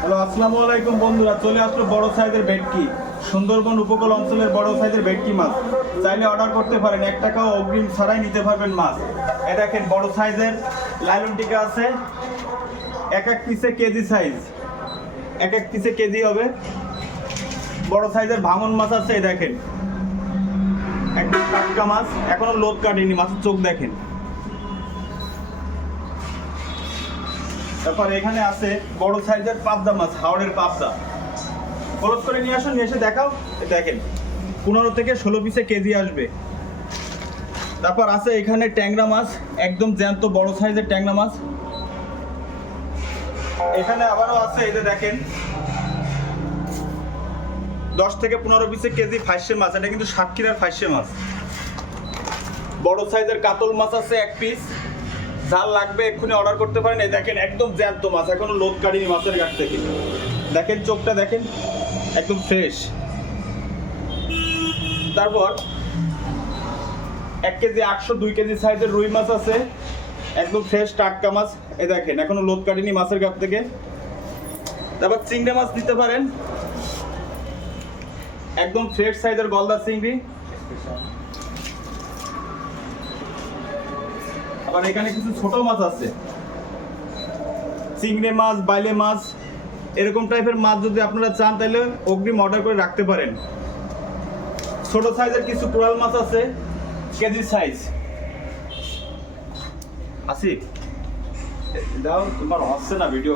Hello, আসসালামু আলাইকুম বন্ধুরা। চলে আসলো বড় সাইজের ভেটকি, সুন্দরবন উপকূল অঞ্চলের বড় সাইজের ভেটকি মাছ। চাইলে অর্ডার করতে পারেন, 1 টাকাও অগ্রিম ছাড়াই নিতে পারবেন মাছ। এ দেখেন বড় সাইজের লাইলন টিকা আছে, এক এক পিসে কেজি সাইজ, এক এক পিসে কেজি হবে। বড় সাইজের ভাঙন মাছ আছে, এই দেখেন একদম টাটকা মাছ, এখনো লোদ কাটেনি, মাছের চোখ দেখেন। তারপর এখানে আছে বড় সাইজের পাবদা মাছ, হাওড়ের পাবদা। খরচ করে নিয়ে আসুন, নিয়ে এসে দেখাও। দেখেন 15 থেকে 16 পিসে কেজি আসবে। তারপর আছে এখানে ট্যাংরা মাছ, একদম জ্যান্ত বড় সাইজের ট্যাংরা মাছ। এখানে আবারও আছে, এই যে দেখেন 10 থেকে 15 পিসে কেজি ফাইসে মাছ। এটা কিন্তু সাতক্ষীরার ফাইসে মাছ। বড় সাইজের কাতল মাছ আছে 1 পিস, যার লাগবে এক্ষুনি অর্ডার করতে পারেন। এই দেখেন একদম জ্যান্ত মাছ, এখনো লোদ কাটিনি মাছের গাছ থেকে। দেখেন চোখটা দেখেন, একদম ফ্রেশ। তারপর 1 কেজি 800 2 কেজি সাইজের রুই মাছ আছে, একদম ফ্রেশ টাটকা মাছ। এই দেখেন এখনো লোদ কাটিনি মাছের গাছ থেকে। তারপর চিংড়ি মাছ নিতে পারেন, একদম ফ্রেশ সাইজের গলদা চিংড়ি। আবার এখানে কিছু ছোট মাছ আছে, চিংড়ি মাছ, বাইলে মাছ, এরকম টাইপের মাছ যদি আপনারা চান তাহলে অগ্রিম অর্ডার করে রাখতে পারেন। ছোট সাইজের কিছু কোরাল মাছ আছে, কেজি সাইজ। আসিফ দাও, তোমার হচ্ছে না ভিডিও।